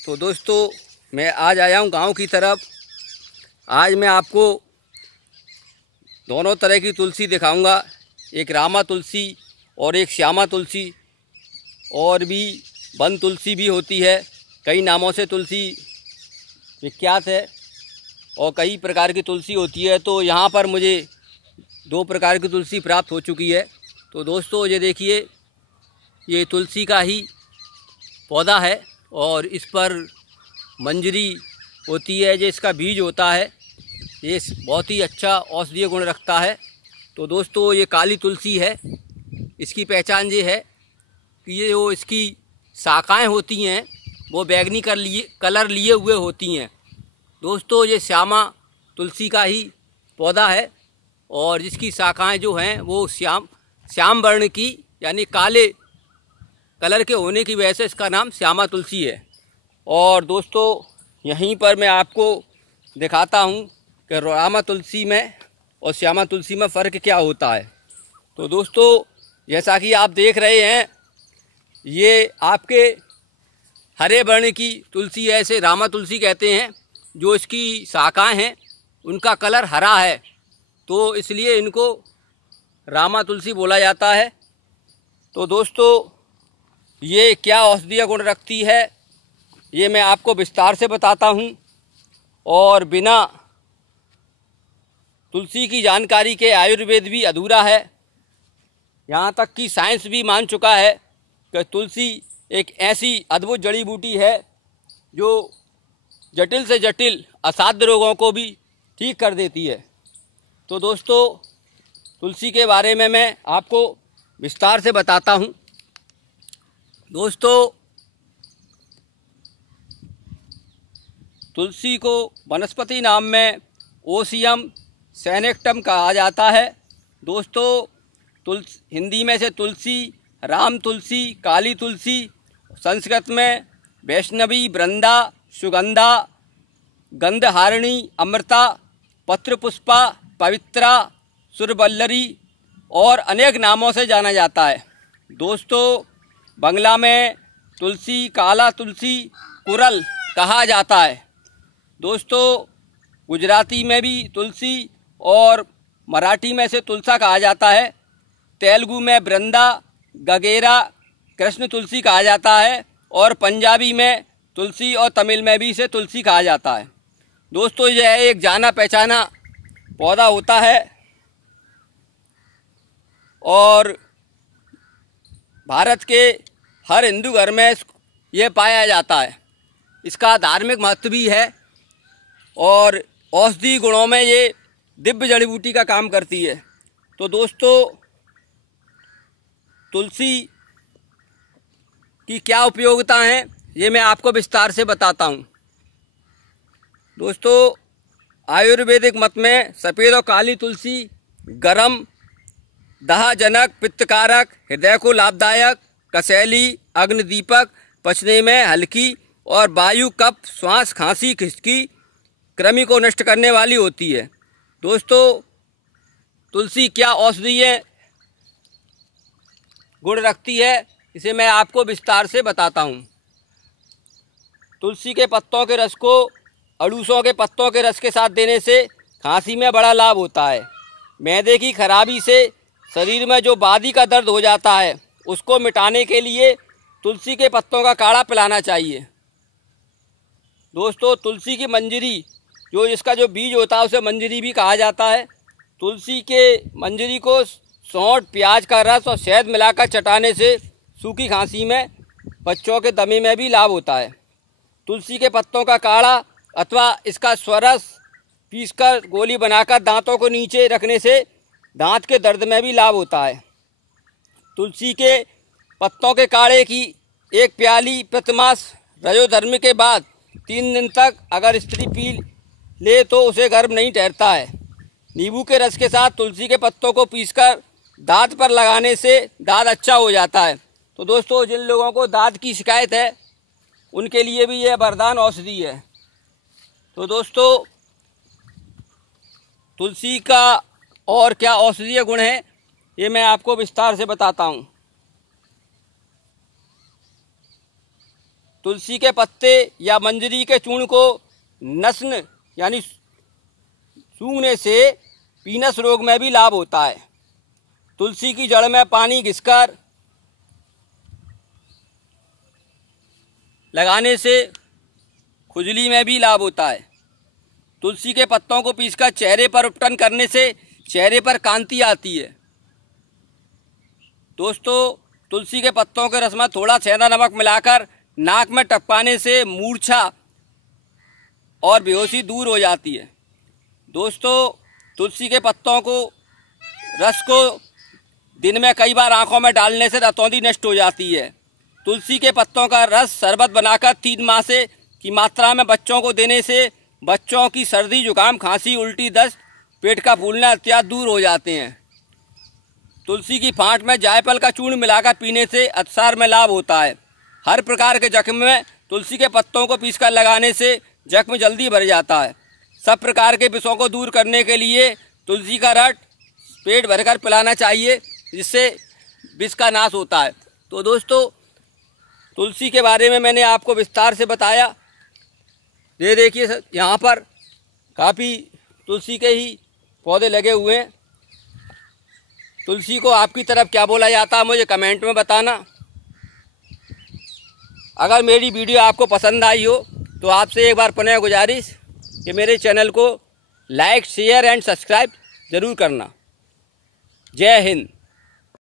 तो दोस्तों मैं आज आया हूँ गांव की तरफ। आज मैं आपको दोनों तरह की तुलसी दिखाऊंगा, एक रामा तुलसी और एक श्यामा तुलसी, और भी वन तुलसी भी होती है। कई नामों से तुलसी विख्यात है और कई प्रकार की तुलसी होती है। तो यहाँ पर मुझे 2 प्रकार की तुलसी प्राप्त हो चुकी है। तो दोस्तों ये देखिए, ये तुलसी का ही पौधा है और इस पर मंजरी होती है, जो इसका बीज होता है। ये बहुत ही अच्छा औषधीय गुण रखता है। तो दोस्तों ये काली तुलसी है। इसकी पहचान ये है कि ये जो इसकी शाखाएं होती हैं वो बैंगनी कलर लिए हुए होती हैं। दोस्तों ये श्यामा तुलसी का ही पौधा है और जिसकी शाखाएं जो हैं वो श्याम वर्ण की यानी काले कलर के होने की वजह से इसका नाम श्यामा तुलसी है। और दोस्तों यहीं पर मैं आपको दिखाता हूँ कि रामा तुलसी में और श्यामा तुलसी में फ़र्क क्या होता है। तो दोस्तों जैसा कि आप देख रहे हैं, ये आपके हरे वर्ण की तुलसी है, इसे रामा तुलसी कहते हैं। जो इसकी शाखाएं हैं उनका कलर हरा है, तो इसलिए इनको रामा तुलसी बोला जाता है। तो दोस्तों ये क्या औषधीय गुण रखती है ये मैं आपको विस्तार से बताता हूँ। और बिना तुलसी की जानकारी के आयुर्वेद भी अधूरा है। यहाँ तक कि साइंस भी मान चुका है कि तुलसी एक ऐसी अद्भुत जड़ी बूटी है जो जटिल से जटिल असाध्य रोगों को भी ठीक कर देती है। तो दोस्तों तुलसी के बारे में मैं आपको विस्तार से बताता हूँ। दोस्तों तुलसी को वनस्पति नाम में ओसियम सेनेक्टम कहा जाता है। दोस्तों हिंदी में से तुलसी, राम तुलसी, काली तुलसी, संस्कृत में वैष्णवी, वृंदा, सुगंधा, गंधहारिणी, अमृता, पत्रपुष्पा, पवित्रा, सुरवल्लरी और अनेक नामों से जाना जाता है। दोस्तों बंगला में तुलसी, काला तुलसी, कुरल कहा जाता है। दोस्तों गुजराती में भी तुलसी और मराठी में से तुलसा कहा जाता है। तेलुगु में वृंदा, गगेरा, कृष्ण तुलसी कहा जाता है और पंजाबी में तुलसी और तमिल में भी इसे तुलसी कहा जाता है। दोस्तों यह एक जाना पहचाना पौधा होता है और भारत के हर हिंदू घर में यह पाया जाता है। इसका धार्मिक महत्व भी है और औषधि गुणों में ये दिव्य जड़ी बूटी का काम करती है। तो दोस्तों तुलसी की क्या उपयोगिता है ये मैं आपको विस्तार से बताता हूँ। दोस्तों आयुर्वेदिक मत में सफ़ेद और काली तुलसी गरम, दाहजनक, पित्तकारक, हृदय को लाभदायक, कसैली, अग्निदीपक, पचने में हल्की और वायु, कफ, श्वास, खांसी, खिचकी, कृमि को नष्ट करने वाली होती है। दोस्तों तुलसी क्या औषधीय गुण रखती है इसे मैं आपको विस्तार से बताता हूँ। तुलसी के पत्तों के रस को अड़ूसों के पत्तों के रस के साथ देने से खांसी में बड़ा लाभ होता है। मैदे की खराबी से शरीर में जो बादी का दर्द हो जाता है उसको मिटाने के लिए तुलसी के पत्तों का काढ़ा पिलाना चाहिए। दोस्तों तुलसी की मंजरी, जो इसका जो बीज होता है उसे मंजरी भी कहा जाता है। तुलसी के मंजरी को सौंठ, प्याज का रस और शहद मिलाकर चटाने से सूखी खांसी में, बच्चों के दमे में भी लाभ होता है। तुलसी के पत्तों का काढ़ा अथवा इसका स्वरस पीसकर गोली बनाकर दांतों को नीचे रखने से दांत के दर्द में भी लाभ होता है। तुलसी के पत्तों के काढ़े की 1 प्याली प्रतिमास रजोधर्म के बाद 3 दिन तक अगर स्त्री पी ले तो उसे गर्भ नहीं ठहरता है। नींबू के रस के साथ तुलसी के पत्तों को पीसकर दांत पर लगाने से दांत अच्छा हो जाता है। तो दोस्तों जिन लोगों को दांत की शिकायत है उनके लिए भी यह वरदान औषधि है। तो दोस्तों तुलसी का और क्या औषधीय गुण है ये मैं आपको विस्तार से बताता हूँ। तुलसी के पत्ते या मंजरी के चूर्ण को नस्न यानी सूंघने से पीनस रोग में भी लाभ होता है। तुलसी की जड़ में पानी घिसकर लगाने से खुजली में भी लाभ होता है। तुलसी के पत्तों को पीसकर चेहरे पर उपटन करने से चेहरे पर कांति आती है। दोस्तों, तुलसी के पत्तों के रस में थोड़ा सेंधा नमक मिलाकर नाक में टपकाने से मूर्छा और बेहोशी दूर हो जाती है। दोस्तों, तुलसी के पत्तों को रस को दिन में कई बार आंखों में डालने से रतौंधी नष्ट हो जाती है। तुलसी के पत्तों का रस शरबत बनाकर 3 माह से की मात्रा में बच्चों को देने से बच्चों की सर्दी, जुकाम, खांसी, उल्टी, दस्त, पेट का फूलना इत्यादि दूर हो जाते हैं। तुलसी की फांट में जायफल का चूर्ण मिलाकर पीने से अतिसार में लाभ होता है। हर प्रकार के जख्म में तुलसी के पत्तों को पीसकर लगाने से जख्म जल्दी भर जाता है। सब प्रकार के विषों को दूर करने के लिए तुलसी का रस पेट भरकर पिलाना चाहिए, जिससे विष का नाश होता है। तो दोस्तों, तुलसी के बारे में मैंने आपको विस्तार से बताया। ये देखिए, यहाँ पर काफ़ी तुलसी के ही पौधे लगे हुए हैं। तुलसी को आपकी तरफ क्या बोला जाता है मुझे कमेंट में बताना। अगर मेरी वीडियो आपको पसंद आई हो तो आपसे एक बार पुनः गुजारिश कि मेरे चैनल को लाइक, शेयर एंड सब्सक्राइब ज़रूर करना। जय हिंद।